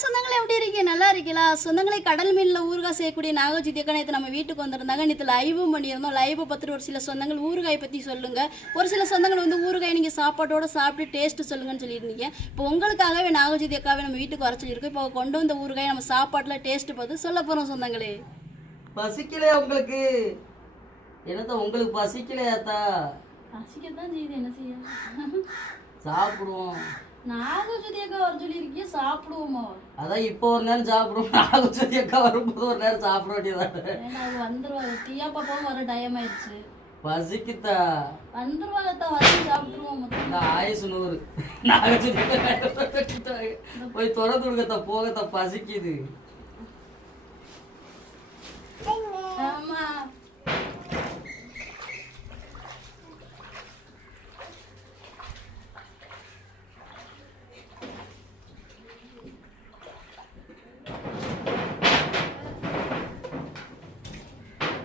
சொந்தங்களே எப்படி இருக்கீங்க? நல்லா இருக்கீங்களா? சொந்தங்களே கடல் மீனில் ஊறுகாய் செய்யக்கூடிய நாகஜிதி நேற்று நம்ம வீட்டுக்கு வந்திருந்தாங்க. நேற்று லைவும் பண்ணியிருந்தோம். லைவை பற்றிட்டு ஒரு சில சொந்தங்கள் ஊறுகாய் பற்றி சொல்லுங்க. ஒரு சில சொந்தங்கள் வந்து ஊறுகாய் நீங்கள் சாப்பாட்டோட சாப்பிட்டு டேஸ்ட்டு சொல்லுங்கன்னு சொல்லியிருந்தீங்க. இப்போ உங்களுக்காகவே நாகஜிதி அக்காவே நம்ம வீட்டுக்கு வர சொல்லியிருக்கோம். இப்போ கொண்டு வந்த ஊறுகாய் நம்ம சாப்பாட்டில் டேஸ்ட்டு பார்த்து சொல்ல போகிறோம் சொந்தங்களே. பசிக்கலையா உங்களுக்கு? என்னத்த உங்களுக்கு பசிக்கலையாத்தா? ரசிக்கத்தான் செய்யுது. என்ன செய்ய? சாப்பிடுவோம். நாகஜோதி அக்கா வர சொல்லியிருக்கீங்க சாப்பிடுவோமா? அதான் இப்போ ஒரு நேரம் சாப்பிடுவோம். நாகச்சதி அக்கா வரும்போது ஒரு நேரம் சாப்பிட வேண்டியதானே? வந்துருவாங்க டீயா பாப்பாவும் வர டைம் ஆயிடுச்சு. பசிக்குத்தா வந்துருவாங்க தான் வந்து சாப்பிட்டுருவோம் மொத்தம். இந்த ஆயுசு நூறு. அக்கா போய் திறந்து விடுங்கத்தா போகத்தா பசிக்குது ஆமா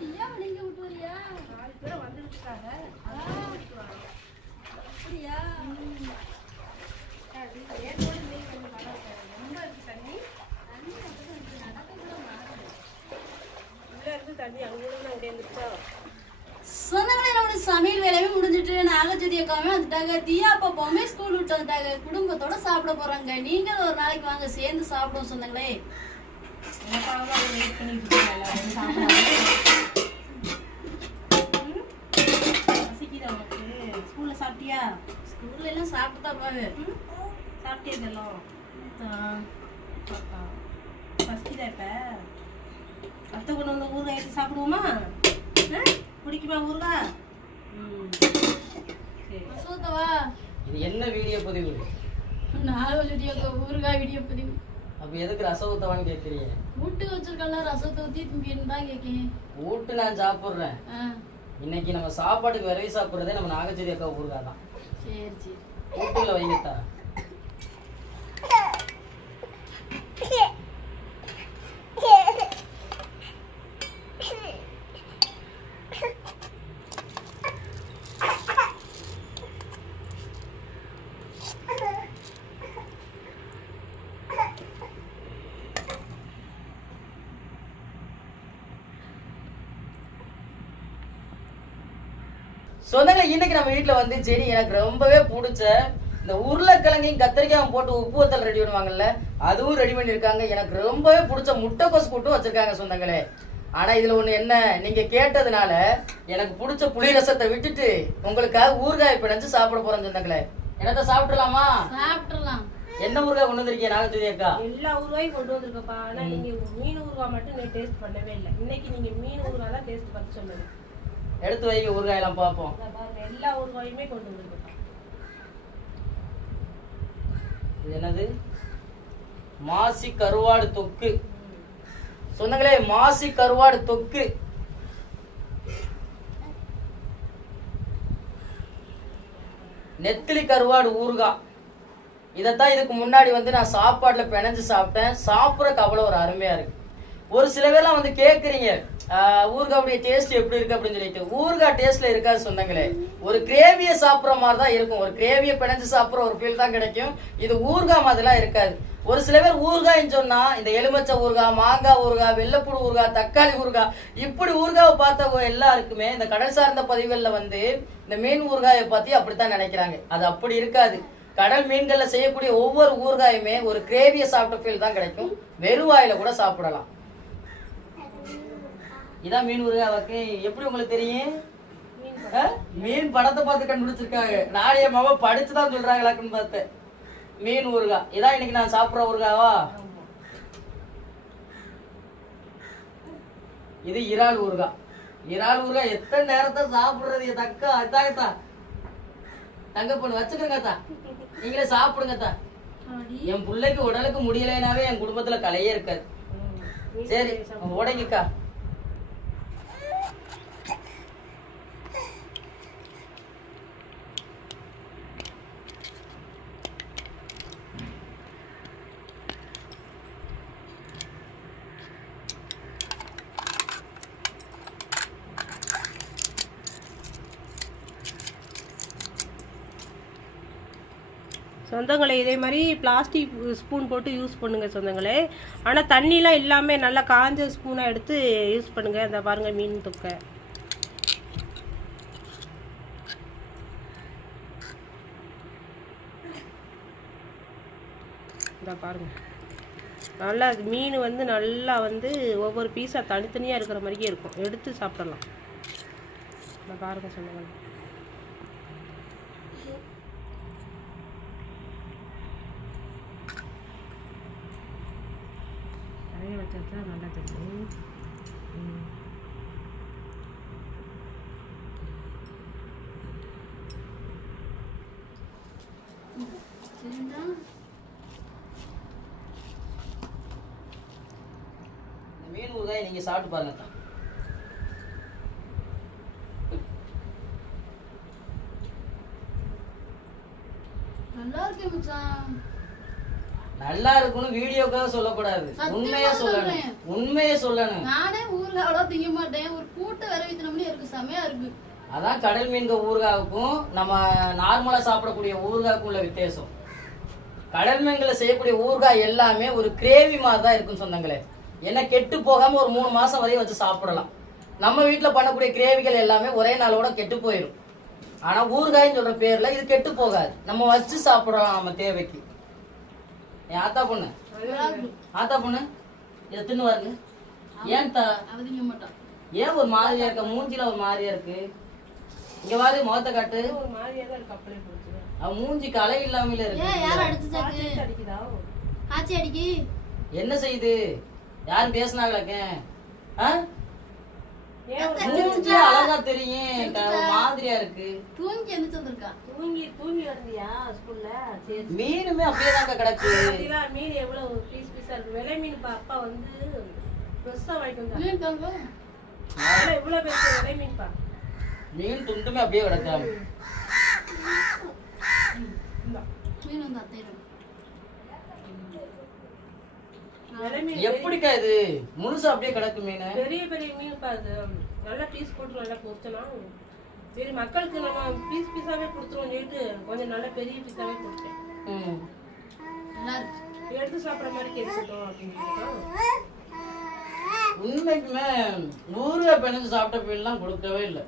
ஐயா, நீங்க விட்டு வரியா? ஆ, அப்படியா? சொந்தங்களே நம்மளுடைய சமையல் வேலையுமே முடிஞ்சிட்டு நாகஜோதி அக்காவுமே வந்துட்டாங்க தியா பாப்பாவுமே ஸ்கூல் விட்டு வந்துட்டாங்க. குடும்பத்தோட சாப்பிட போறாங்க. நீங்க ஒரு நாளைக்கு வாங்க சேர்ந்து சாப்பிடுவோம் சொந்தங்களே ஸ்கூல்ல சாப்பிட்டியா? ஸ்கூல்ல எல்லாம் சாப்பிட்டு தான் இருப்பாங்க. சாப்பிட்டியா இதெல்லாம்? பசிக்குதா இப்ப? அத்தை கொண்டு வந்து ஊறுகாய் எடுத்து சாப்பிடுவோமா? பிடிக்குமா ஊறுகாய்? இது என்ன வீடியோ பதிவு? நாகஜோதி அக்கா ஊறுகாய் வீடியோ பதிவு அப்ப எதுக்கு ரசம் ஊத்தவான்னு கேட்குறீங்க வீட்டுக்கு வச்சிருக்கல ரசத்தை ஊத்தி திம்பின்னு தான் கேட்கேன் ஊட்டு நான் சாப்பிட்றேன். இன்னைக்கு நம்ம சாப்பாட்டுக்கு விரைவி சாப்பிட்றதே நம்ம நாகச்சேரி அக்கா ஊருக்கா தான். சரி சரி. வீட்டுல வைங்கத்தா சொந்தங்களை இன்னைக்கு நம்ம வீட்ல வந்து சரி எனக்கு ரொம்பவே பிடிச்ச இந்த உருளைக்கிழங்கையும் கத்திரிக்காயும் போட்டு உப்பு வத்தல் ரெடி பண்ணுவாங்கல்ல அதுவும் ரெடி பண்ணியிருக்காங்க எனக்கு ரொம்பவே பிடிச்ச முட்டைக்கோஸ் கூட்டும் வச்சிருக்காங்க சொந்தங்களே. ஆனா இதுல ஒண்ணு என்ன நீங்க கேட்டதுனால எனக்கு பிடிச்ச புளி ரசத்தை விட்டுட்டு உங்களுக்காக ஊறுகாய் பிணைஞ்சு சாப்பிட போறேன் சொந்தங்களே. என்னத்த சாப்பிட்டுலாமா சாப்பிட்டுறலாம் என்ன ஊறுகாய் கொண்டு வந்திருக்கீங்க நாகச்சேரி அக்கா? எல்லா ஊறுகாயும் கொண்டு வந்திருக்கப்பா. ஆனா நீங்க மீன் ஊறுகாய் மட்டும் டேஸ்ட் பண்ணவே இல்லை. இன்னைக்கு நீங்க மீன் ஊறுகாய் தான் டேஸ்ட் பார்த்து சொன்னீங்க. எடுத்து வைங்க ஊறுகாய் எல்லாம் பார்ப்போம் எல்லா ஊறுகாயுமே கொண்டு வந்திருக்கப்பா இது என்னது? மாசி கருவாடு தொக்கு. சொந்தங்களே மாசி கருவாடு தொக்கு. நெத்திலி கருவாடு ஊறுகாய் இதைத்தான் இதுக்கு முன்னாடி வந்து நான் சாப்பாட்டுல பிணைஞ்சு சாப்பிட்டேன். சாப்பிட்றக்கு அவ்வளோ ஒரு அருமையா இருக்கு. ஒரு சில பேர்லாம் வந்து கேட்குறீங்க ஊறுகாவுடைய டேஸ்ட் எப்படி இருக்கு? அப்படின்னு சொல்லிட்டு ஊறுகாய் டேஸ்ட்ல இருக்காது சொந்தங்களே ஒரு கிரேவியை சாப்பிட்ற மாதிரி தான் இருக்கும். ஒரு கிரேவியை பிணைஞ்சு சாப்பிட்ற ஒரு ஃபீல் தான் கிடைக்கும். இது ஊறுகாய் மாதிரிலாம் இருக்காது. ஒரு சில பேர் ஊறுகாய்ன்னு சொன்னா இந்த எலுமிச்சை ஊறுகாய் மாங்காய் ஊறுகாய் வெள்ளப்பூடு ஊறுகாய் தக்காளி ஊறுகாய் இப்படி ஊறுகாவை பார்த்த எல்லாருக்குமே இந்த கடல் சார்ந்த பதிவுகளில் வந்து இந்த மீன் ஊறுகாயை பத்தி அப்படித்தான் நினைக்கிறாங்க. அது அப்படி இருக்காது. கடல் மீன்கள்ல செய்யக்கூடிய ஒவ்வொரு ஊறுகாயுமே ஒரு கிரேவியை சாப்பிட்ட ஃபீல் தான் கிடைக்கும். வெறுவாயில கூட சாப்பிடலாம். இதான் மீன் ஊறுகாய் வகை எப்படி உங்களுக்கு தெரியும்? மீன் படத்தை பார்த்து கண்டுபிடிச்சிருக்காங்க. நானே மாமா படிச்சு தான் சொல்றாங்களாக்குன்னு பார்த்தேன் மீன் ஊறுகாய் இதான் இன்னைக்கு நான் சாப்பிட்ற ஊறுகாவா இது இறால் ஊறுகாய் இறால் ஊறுகாய் எத்தனை நேரத்தை சாப்பிடுறது? தக்கா இதாகத்தா தங்க பொண்ணு வச்சுக்கிறேங்கத்தா நீங்களே சாப்பிடுங்கத்தா என் பிள்ளைக்கு உடலுக்கு முடியலைனாவே என் குடும்பத்துல கலையே இருக்காது. சரி உடைங்கக்கா சொந்தங்களை இதே மாதிரி பிளாஸ்டிக் ஸ்பூன் போட்டு யூஸ் பண்ணுங்கள் சொந்தங்களே. ஆனால் தண்ணியெலாம் இல்லாமல் நல்லா காஞ்ச ஸ்பூனாக எடுத்து யூஸ் பண்ணுங்கள் அந்த பாருங்கள் மீன் தொக்கை. இந்த பாருங்கள் நல்லா மீன் வந்து நல்லா வந்து ஒவ்வொரு பீஸாக தனித்தனியாக இருக்கிற மாதிரியே இருக்கும். எடுத்து சாப்பிடலாம். இதை பாருங்கள் சொல்லுங்கள் தான் நல்லா தெரியும் ம். சரிங்களா? இந்த மீன் ஊறுகாய் நீங்க சாப்பிட்டு பாருங்க அத்தா. நல்லா இருக்கே மச்சான் நல்லா இருக்கும்னு வீடியோக்காக சொல்லக்கூடாது. உண்மையை சொல்லணும். உண்மையை சொல்லணும். நானே ஊருக்கு அவ்வளோ திங்க மாட்டேன். ஒரு கூட்டை வர வைத்தினோம்னே இருக்கு செமையா இருக்கு. அதான் கடல் மீன்கள் ஊறுகாவுக்கும் நம்ம நார்மலா சாப்பிடக்கூடிய ஊறுகாய்க்கும் உள்ள வித்தியாசம். கடல் மீன்களை செய்யக்கூடிய ஊறுகாய் எல்லாமே ஒரு கிரேவி மாதிரி தான் இருக்கும் சொந்தங்களே என்ன கெட்டு போகாம ஒரு மூணு மாசம் வரையும் வச்சு சாப்பிடலாம். நம்ம வீட்ல பண்ணக்கூடிய கிரேவிகள் எல்லாமே ஒரே நாளோட கெட்டு போயிடும் ஆனா ஊறுகாய்ன்னு சொல்ற பேர்ல இது கெட்டு போகாது. நம்ம வச்சு சாப்பிடலாம் நம்ம தேவைக்கு. என் ஆத்தா பொண்ணு. ஆத்தா பொண்ணு இதை தின்னு பாருங்க. ஏன் தா ஏன் ஒரு மாதிரியா இருக்க? மூஞ்சில ஒரு மாதிரியா இருக்கு. இங்க பாரு முகத்தை காட்டு. அவன் மூஞ்சி கலை இல்லாமல இருக்கு. என்ன செய்யுது யாரும் பேசினாங்களே ஏன் ஒரு மூஞ்சி அழகா தெரியும். மாதிரியா இருக்கு. தூங்கி எந்திரிச்சு வந்திருக்கா தூங்கி தூங்கி வருந்தியா ஸ்கூல்ல சரி மீனுமே அப்படியே தாங்க கிடக்கு. மீன் எவ்வளவு பீஸ் பீஸா இருக்கு? விலை மீன் பா அப்பா வந்து ஃப்ரெஷ்ஷா வாங்கிட்டு மீன் அதெல்லாம் இவ்வளவு பெருசு விலை மீன் பா மீன் துண்டுமே அப்படியே கிடக்காம இந்தா. மீன் வந்து அத்தையிடம் விலை மீன் எப்படிக்கா இது? முழுசா அப்படியே கிடக்கு மீன் பெரிய பெரிய மீன் பா அது நல்லா பீஸ் போட்டு நல்லா பொரிச்சனா சரி மக்களுக்கு நம்ம பீஸ் பீஸாவே கொடுத்துருவோம் சொல்லிட்டு கொஞ்சம் நல்லா பெரிய பீஸாவே கொடுத்தேன். எடுத்து சாப்பிட்ற மாதிரி கேட்டுக்கிட்டோம் அப்படின்னு சொல்லிட்டு. உண்மைக்குமே ஊறுகாய் பிணைஞ்சு சாப்பிட்ட மீன்லாம் கொடுக்கவே இல்லை.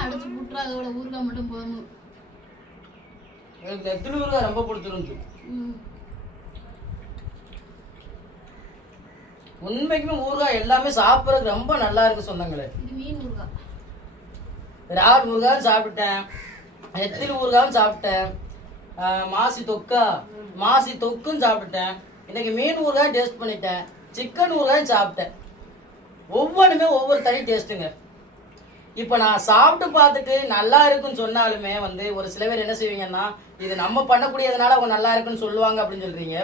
அடிச்சு புட்டுறா அதோட ஊறுகாய் மட்டும் போகணும் எனக்கு ஊறுகாய் ரொம்ப பிடிச்சிருந்துச்சு. உண்மைக்குமே ஊறுகாய் எல்லாமே சாப்பிட்றதுக்கு ரொம்ப நல்லா இருக்கு சொந்தங்களே. இது மீன் ஊறுகாய். இறால் ஊறுகாயும் சாப்பிட்டேன். நெத்திலி ஊறுகாயும் சாப்பிட்டேன். மாசி தொக்கா மாசி தொக்கும் சாப்பிட்டேன். இன்னைக்கு மீன் ஊறுகாய் டேஸ்ட் பண்ணிட்டேன். சிக்கன் ஊறுகாயும் சாப்பிட்டேன். ஒவ்வொன்றுமே ஒவ்வொரு தனி டேஸ்ட்டுங்க இப்போ நான் சாப்பிட்டு பார்த்துட்டு நல்லா இருக்குன்னு சொன்னாலுமே வந்து ஒரு சில பேர் என்ன செய்வீங்கன்னா இது நம்ம பண்ணக்கூடியதுனால அவங்க நல்லா இருக்குன்னு சொல்லுவாங்க அப்படின்னு சொல்றீங்க.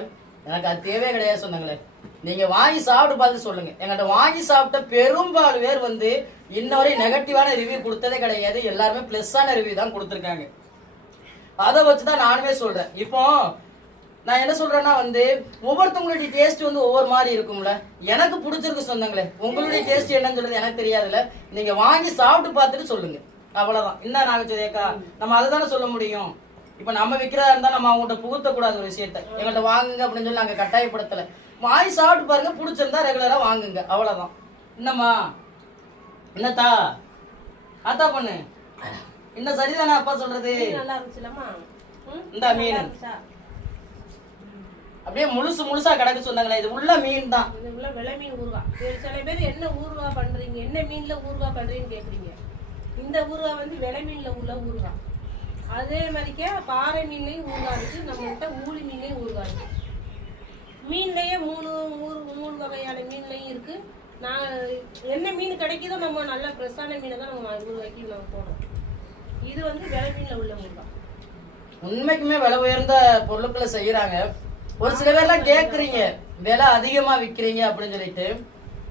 எனக்கு அது தேவையே கிடையாது சொன்னாங்களே. நீங்க வாங்கி சாப்பிட்டு பார்த்து சொல்லுங்க. எங்கிட்ட வாங்கி சாப்பிட்ட பெரும்பாலும் பேர் வந்து இன்ன வரையும் நெகட்டிவான ரிவ்யூ கொடுத்ததே கிடையாது. எல்லாருமே பிளஸ்ஸான ரிவ்யூ தான் கொடுத்துருக்காங்க. அதை வச்சு தான் நானுமே சொல்றேன். இப்போ நான் என்ன சொல்றேன்னா வந்து ஒவ்வொருத்தவங்களுடைய டேஸ்ட் வந்து ஒவ்வொரு மாதிரி இருக்கும்ல. எனக்கு பிடிச்சிருக்கு சொந்தங்களே உங்களுடைய டேஸ்ட் என்னன்னு சொல்றது எனக்கு தெரியாதுல்ல. நீங்க வாங்கி சாப்பிட்டு பார்த்துட்டு சொல்லுங்க. அவ்வளவுதான். என்ன நாகச்சோதியக்கா நம்ம அதை தானே சொல்ல முடியும்? இப்ப நம்ம விற்கிறதா இருந்தா நம்ம அவங்கள்ட்ட புகுத்த கூடாது ஒரு விஷயத்த. எங்கள்ட்ட வாங்குங்க அப்படின்னு சொல்லி நாங்க கட்டாயப்படுத்தல. வாங்கி சாப்பிட்டு பாருங்க பிடிச்சிருந்தா ரெகுலரா வாங்குங்க. அவ்வளவுதான். என்னம்மா? என்னத்தா? அத்தா பொண்ணு? என்ன சரிதானே அப்பா சொல்றது? நல்லா இருந்துச்சுலம்மா. ம்? இந்தா மீன். அப்படியே முழுசு முழுசா கிடக்கு சொன்னாங்களே இது உள்ள மீன் தான் இது உள்ள விலை மீன் ஊறுகாய். சரி, சில பேர் என்ன ஊறுகாய் பண்றீங்க என்ன மீன்ல ஊறுகாய் பண்றீங்கன்னு கேக்குறீங்க. இந்த ஊறுகாய் வந்து விலை மீன்ல உள்ள ஊறுகாய். அதே மாதிரிக்கே பாறை மீன்லயும் ஊறுகாய் இருக்கு நம்மகிட்ட ஊளி மீன்லயும் ஊறுகாய் இருக்கு. மீன்லயே மூணு ஊர் மூணு வகையான மீன்லயும் இருக்கு. நான் என்ன மீன் கிடைக்குதோ நம்ம நல்ல ஃப்ரெஷ்ஷான மீனை தான் நம்ம ஊறுகாய்க்கு நம்ம போடுறோம். இது வந்து விலை மீன்ல உள்ள ஊறுகாய். உண்மைக்குமே விலை உயர்ந்த பொருட்களை செய்யறாங்க. ஒரு சில பேர்லாம் கேக்குறீங்க விலை அதிகமா விக்கிறீங்க அப்படின்னு சொல்லிட்டு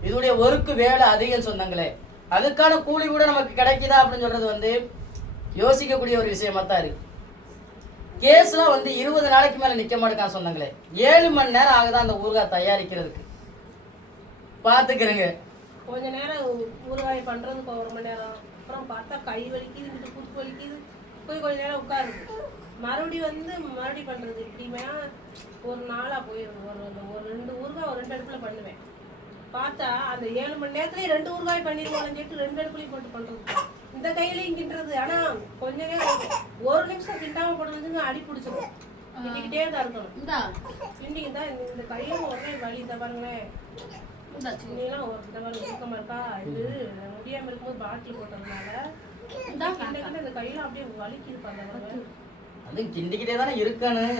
இதோடைய ஒர்க்கு வேலை அதிகம் சொன்னாங்களே அதுக்கான கூலி கூட நமக்கு கிடைக்குதா அப்படின்னு சொல்றது வந்து யோசிக்கக்கூடிய ஒரு விஷயமா தான் இருக்கு. கேஸ்லாம் வந்து இருபது நாளைக்கு மேல நிக்க மாட்டேங்கான் சொன்னாங்களே ஏழு மணி நேரம் ஆகுதா அந்த ஊறுகாய் தயாரிக்கிறதுக்கு? பாத்துக்கிறேங்க. கொஞ்ச நேரம் ஊறுகாய் பண்றதுக்கு ஒரு மணி நேரம் அப்புறம் பார்த்தா கை வலிக்குது இந்த குத்து வலிக்குது போய் கொஞ்ச நேரம் உட்காருது மறுபடியும் வந்து மறுபடியும் பண்றது எப்படின்னா ஒரு நாளா போயிடும் ஒரு ஒரு ரெண்டு ஊறுகாய் ஒரு ரெண்டு அடுப்புல பண்ணுவேன். பார்த்தா அந்த ஏழு மணி நேரத்துலயே ரெண்டு ஊறுகாய் பண்ணிருவாங்கன்னு சொல்லிட்டு ரெண்டு அடுப்புலையும் போட்டு பண்றது. இந்த கையிலையும் கிண்டுறது. ஆனா கொஞ்ச நேரம் ஒரு நிமிஷம் கிண்டாம போடுறதுங்க அடி பிடிச்சிடும் கிண்டிக்கிட்டே தான் இருக்கணும். இந்தா. கிண்டிங்க தான் இந்த- கையும் ஒரே வலி. இந்த பாருங்களேன். நீலாம் ஒரு இந்த மாதிரி ஊக்கமா இருக்கா? இது முடியாம இருக்கும்போது பாட்டில் போட்டதுனால இந்த கையெல்லாம் அப்படியே வலிக்குது பாருங்க. அது கிண்டிக்கிட்டே தானே இருக்கணும்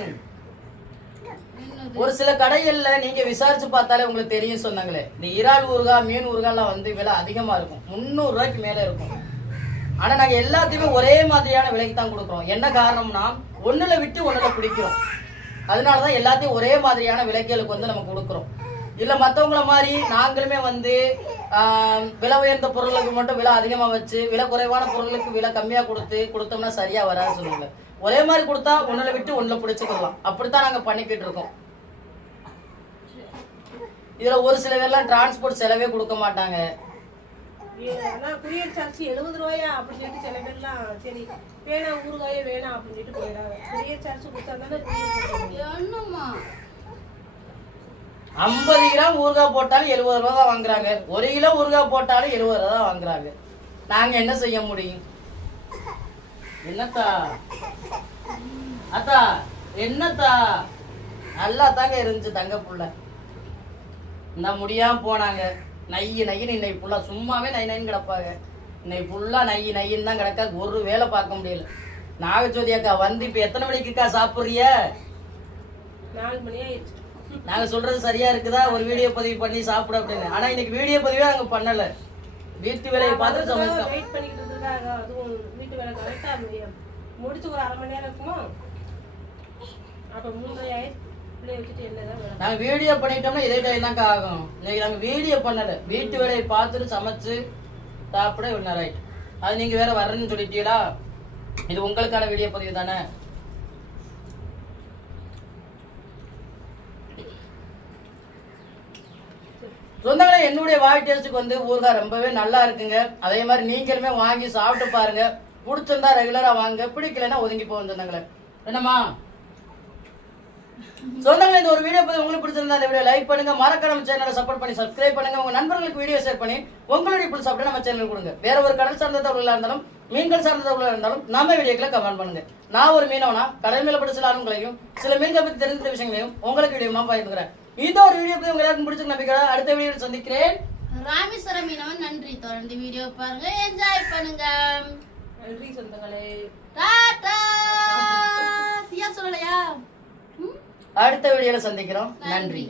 ஒரு சில கடைகள்ல நீங்க விசாரிச்சு பார்த்தாலே உங்களுக்கு தெரியும் சொன்னாங்களே. இந்த இறால் ஊறுகாய் மீன் ஊறுகாய்லாம் வந்து விலை அதிகமா இருக்கும். முந்நூறு ரூபாய்க்கு மேல இருக்கும். ஆனா நாங்க எல்லாத்தையுமே ஒரே மாதிரியான விலைக்கு தான் கொடுக்குறோம். என்ன காரணம்னா ஒண்ணுல விட்டு ஒண்ணுல பிடிக்கிறோம் அதனாலதான் எல்லாத்தையும் ஒரே மாதிரியான விலைகளுக்கு வந்து நம்ம கொடுக்குறோம். இல்ல மத்தவங்கள மாதிரி நாங்களுமே வந்து விலை உயர்ந்த பொருளுக்கு மட்டும் விலை அதிகமா வச்சு விலை குறைவான பொருளுக்கு விலை கம்மியா கொடுத்து கொடுத்தோம்னா சரியா வராது சொல்லுங்க ஒரே மாதிரி கொடுத்தா ஒண்ணுல விட்டு ஒண்ணுல பிடிச்சுக்கலாம் அப்படித்தான் நாங்க பண்ணிக்கிட்டு இருக்கோம். இதுல ஒரு சில பேர்லாம் டிரான்ஸ்போர்ட் செலவே கொடுக்க மாட்டாங்க. குரியர் சார்ஜ் எழுபது ரூபாயா அப்படின்னு சொல்லிட்டு சில பேர்லாம் சரி வேணாம் ஊறுகாயே வேணாம் அப்படின்னு சொல்லிட்டு போயிடாங்க குரியர் சார்ஜ் கொடுத்தா தானே ஐம்பது கிராம் ஊறுகாய் போட்டாலும் எழுபது ரூபா தான் வாங்குறாங்க. ஒரு கிலோ ஊறுகாய் போட்டாலும் எழுபது ரூபா தான் வாங்குறாங்க. நாங்க என்ன செய்ய முடியும்? என்னத்தா? அத்தா என்னத்தா? நல்லா தாங்க இருந்துச்சு தங்க புள்ள. இந்த முடியாம போனாங்க. நைய நையின்னு இன்னைக்கு ஃபுல்லா சும்மாவே நை நைன்னு கிடப்பாங்க. இன்னைக்கு ஃபுல்லா நைய நையின்னு தான் கிடக்கா. ஒரு வேலை பார்க்க முடியல. நாகஜோதி அக்கா வந்து இப்ப எத்தனை மணிக்குக்கா சாப்பிடுறிய? நாலு மணி ஆயிடுச்சு. நாங்க சொல்றது சரியா இருக்குதா? ஒரு வீடியோ பதிவு பண்ணி சாப்பிட அப்படின்னு. ஆனா இன்னைக்கு வீடியோ பதிவே நாங்க பண்ணல. வீட்டு வேலையை பார்த்து சமைச்சோம் வீட்டு வேலை கரெக்டா முடிச்சு ஒரு அரை மணி நேரம் இருக்குமா? அப்போ மூன்றரை ஆயிடுச்சு நாங்க வீடியோ பண்ணிட்டோம்னா இதே டைம் தான்க்கா ஆகும் இன்னைக்கு நாங்க வீடியோ பண்ணல. வீட்டு வேலையை பார்த்துட்டு சமைச்சு சாப்பிட ஒரு நேரம் ஆயிட்டு. அது நீங்க வேற வரேன்னு சொல்லிட்டீங்களா? இது உங்களுக்கான வீடியோ பதிவு தானே? சொந்தங்களே என்னுடைய வாய் டேஸ்ட்டுக்கு வந்து ஊறுகாய் ரொம்பவே நல்லா இருக்குங்க. அதே மாதிரி நீங்களுமே வாங்கி சாப்பிட்டு பாருங்க. பிடிச்சிருந்தா ரெகுலரா வாங்க. பிடிக்கலன்னா ஒதுங்கி போக சொந்தங்களே. என்னம்மா? சொந்தங்களே இந்த ஒரு வீடியோ பத்தி உங்களுக்கு பிடிச்சிருந்தா இந்த வீடியோ லைக் பண்ணுங்க. மறக்காம சேனலை சப்போர்ட் பண்ணி சப்ஸ்கிரைப் பண்ணுங்க. உங்க நண்பர்களுக்கு வீடியோ ஷேர் பண்ணி உங்களுடைய பிடிச்ச சாப்பிட்டு நம்ம சேனல் கொடுங்க. வேற ஒரு கடல் சார்ந்த தகவலாக இருந்தாலும் மீன்கள் சார்ந்த தகவலாக இருந்தாலும் நம்ம வீடியோக்களை கமெண்ட் பண்ணுங்க. நான் ஒரு மீனவனா கடல் மேல படிச்ச ஆளுங்களையும் சில மீன்கள் பத்தி தெரிஞ்ச விஷயங்களையும் உங்களுக்கு வீடியோமா பகிர்ந்துக்கிறேன். இந்த ஒரு வீடியோ பத்தி உங்களுக்கு எல்லாருக்கும் பிடிச்ச நம்பிக்கை அடுத்த வீடியோ சந்திக்கிறேன். ராமேஸ்வரம் மீனவன் நன்றி. தொடர்ந்து வீடியோ பாருங்க. என்ஜாய் பண்ணுங்க. நன்றி சொந்தங்களே. டாடா! சியா சொல்லலையா? அடுத்த வீடியோல சந்திக்கிறோம். நன்றி.